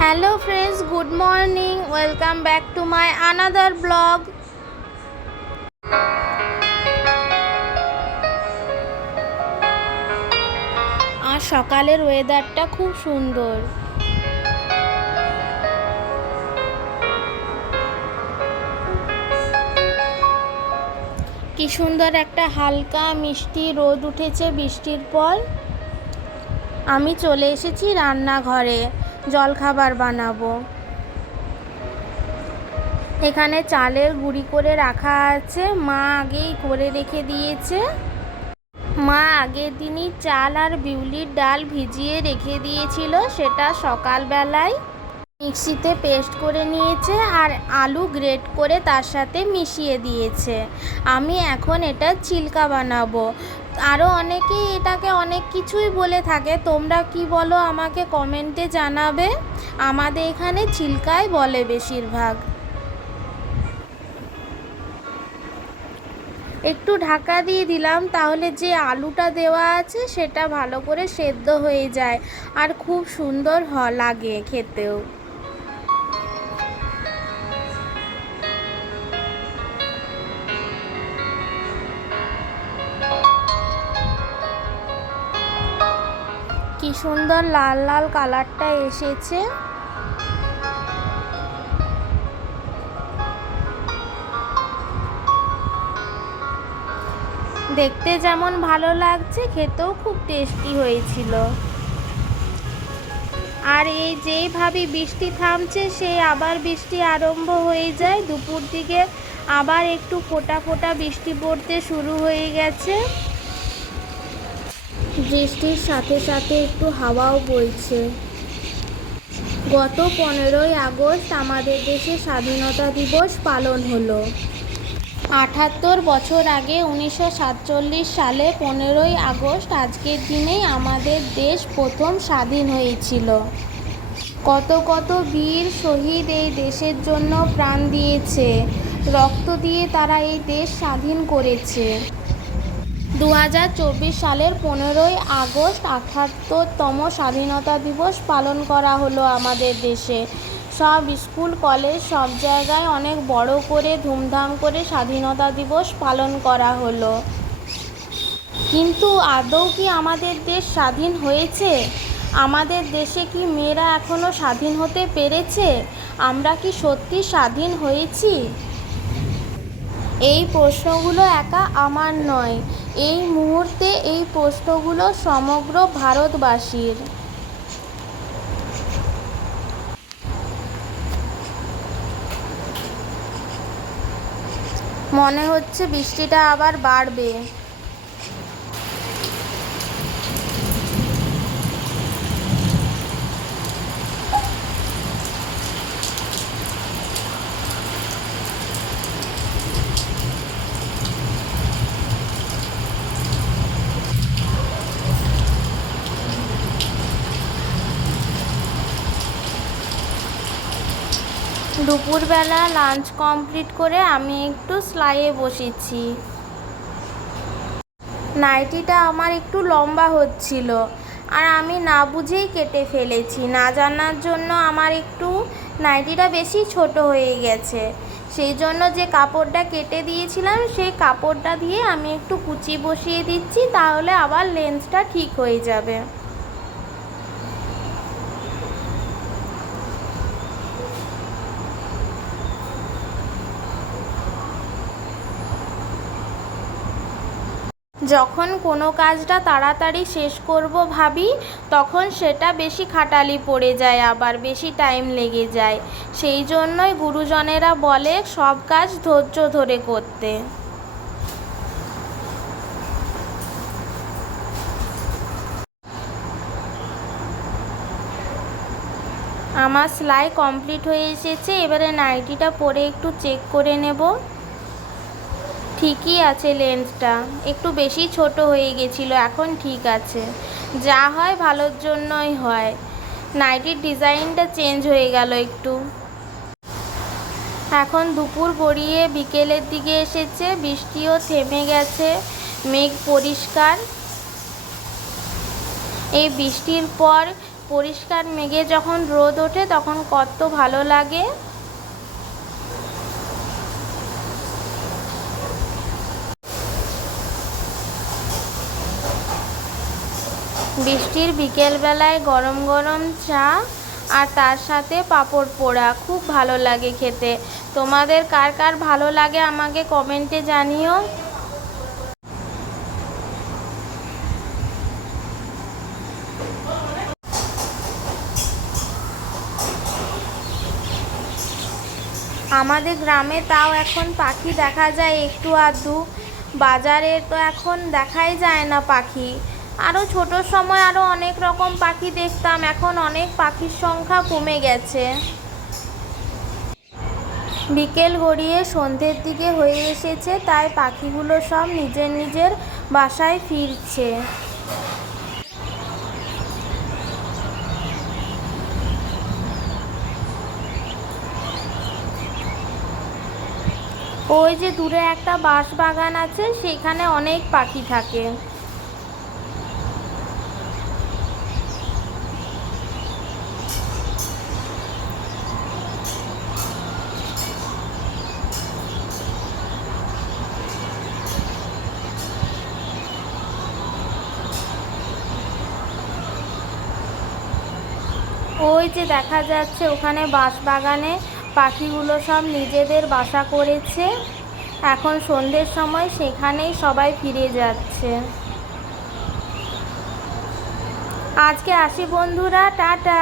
Hello friends, good morning. Welcome back to my another vlog. আজ সকালের ওয়েদারটা খুব সুন্দর। কি সুন্দর একটা হালকা মিষ্টি রোদ উঠেছে বৃষ্টির পর। আমি চলে এসেছি রান্নাঘরে, জলখাবার বানাবো। এখানে চালের গুঁড়ি করে রাখা আছে, মা আগেই করে রেখে দিয়েছে। মা আগের দিনই চাল আর বিউলির ডাল ভিজিয়ে রেখে দিয়েছিল, সেটা সকালবেলায় মিক্সিতে পেস্ট করে নিয়েছে আর আলু গ্রেট করে তার সাথে মিশিয়ে দিয়েছে। আমি এখন এটা চিল্কা বানাবো। আরও অনেকেই এটাকে অনেক কিছুই বলে থাকে, তোমরা কি বলো আমাকে কমেন্টে জানাবে। আমাদের এখানে চিল্কাই বলে বেশিরভাগ। একটু ঢাকা দিয়ে দিলাম, তাহলে যে আলুটা দেওয়া আছে সেটা ভালো করে সেদ্ধ হয়ে যায় আর খুব সুন্দর লাগে খেতেও। কি সুন্দর লাল লাল কালারটা এসেছে। দেখতে যেমন ভালো লাগছে, খেতেও খুব টেস্টি হয়েছিল। আর এই যেইভাবে বৃষ্টি থামছে সেই আবার বৃষ্টি আরম্ভ হয়ে যায়। দুপুর দিকে আবার একটু ফোঁটা ফোঁটা বৃষ্টি পড়তে শুরু হয়ে গেছে। বৃষ্টির সাথে সাথে একটু হাওয়াও বইছে। গত 15ই আগস্ট আমাদের দেশে স্বাধীনতা দিবস পালন হলো। ৭৮ বছর আগে 1947 সালে 15ই আগস্ট আজকের দিনেই আমাদের দেশ প্রথম স্বাধীন হয়েছিল। কত কত বীর শহীদ এই দেশের জন্য প্রাণ দিয়েছে, রক্ত দিয়ে তারা এই দেশ স্বাধীন করেছে। 2024 সালের 15ই আগস্ট ৭৮তম স্বাধীনতা দিবস পালন করা হলো আমাদের দেশে। সব স্কুল কলেজ সব জায়গায় অনেক বড় করে ধুমধাম করে স্বাধীনতা দিবস পালন করা হলো। কিন্তু আদৌ কি আমাদের দেশ স্বাধীন হয়েছে? আমাদের দেশে কি মেয়েরা এখনও স্বাধীন হতে পেরেছে? আমরা কি সত্যি স্বাধীন হয়েছি? এই প্রশ্নগুলো একা আমার নয়, এই মুহূর্তে এই প্রশ্নগুলো সমগ্র ভারতবাসীর। মনে হচ্ছে বৃষ্টিটা আবার বাড়বে। দুপুরবেলা লাঞ্চ কমপ্লিট করে আমি একটু সেলাইয়ে বসেছি। নাইটিটা আমার একটু লম্বা হচ্ছিল আর আমি না বুঝেই কেটে ফেলেছি। না জানার জন্য আমার একটু নাইটিটা বেশি ছোট হয়ে গেছে। সেই জন্য যে কাপড়টা কেটে দিয়েছিলাম সেই কাপড়টা দিয়ে আমি একটু কুচি বসিয়ে দিচ্ছি, তাহলে আবার লেন্থটা ঠিক হয়ে যাবে। যখন কোনো কাজটা তাড়াতাড়ি শেষ করব ভাবি, তখন সেটা বেশি খাটালি পড়ে যায়, আবার বেশি টাইম লেগে যায়। সেই জন্যই গুরুজনেরা বলে সব কাজ ধৈর্য ধরে করতে। আমার সেলাই কমপ্লিট হয়ে এসেছে। এবারে নাইটিটা পরে একটু চেক করে নেব। ঠিকই আছে, লেন্থটা একটু বেশি ছোট হয়ে গেছিলো, এখন ঠিক আছে। যা হয় ভালোর জন্যই হয়। নাইটির ডিজাইনটা চেঞ্জ হয়ে গেল একটু। এখন দুপুর গড়িয়ে বিকেলের দিকে এসেছে, বৃষ্টিও থেমে গেছে, মেঘ পরিষ্কার। এই বৃষ্টির পর পরিষ্কার মেঘে যখন রোদ ওঠে তখন কত ভালো লাগে। বৃষ্টির বিকেলবেলায় গরম গরম চা আর তার সাথে পাঁপড় পোড়া খুব ভালো লাগে খেতে। তোমাদের কার কার ভালো লাগে আমাকে কমেন্টে জানিও। আমাদের গ্রামে তাও এখন পাখি দেখা যায় একটু আধটু, বাজারে তো এখন দেখাই যায় না পাখি। আরও ছোটোর সময় আরও অনেক রকম পাখি দেখতাম, এখন অনেক পাখির সংখ্যা কমে গেছে। বিকেল গড়িয়ে সন্ধ্যের দিকে হয়ে এসেছে, তাই পাখিগুলো সব নিজের নিজের বাসায় ফিরছে। ওই যে দূরে একটা বাঁশ বাগান আছে, সেখানে অনেক পাখি থাকে। ওই যে দেখা যাচ্ছে ওখানে বাঁশবাগানে পাখিগুলো সব নিজেদের বাসা করেছে। এখন সন্ধ্যের সময় সেখানেই সবাই ফিরে যাচ্ছে। আজকে আসি বন্ধুরা, টাটা।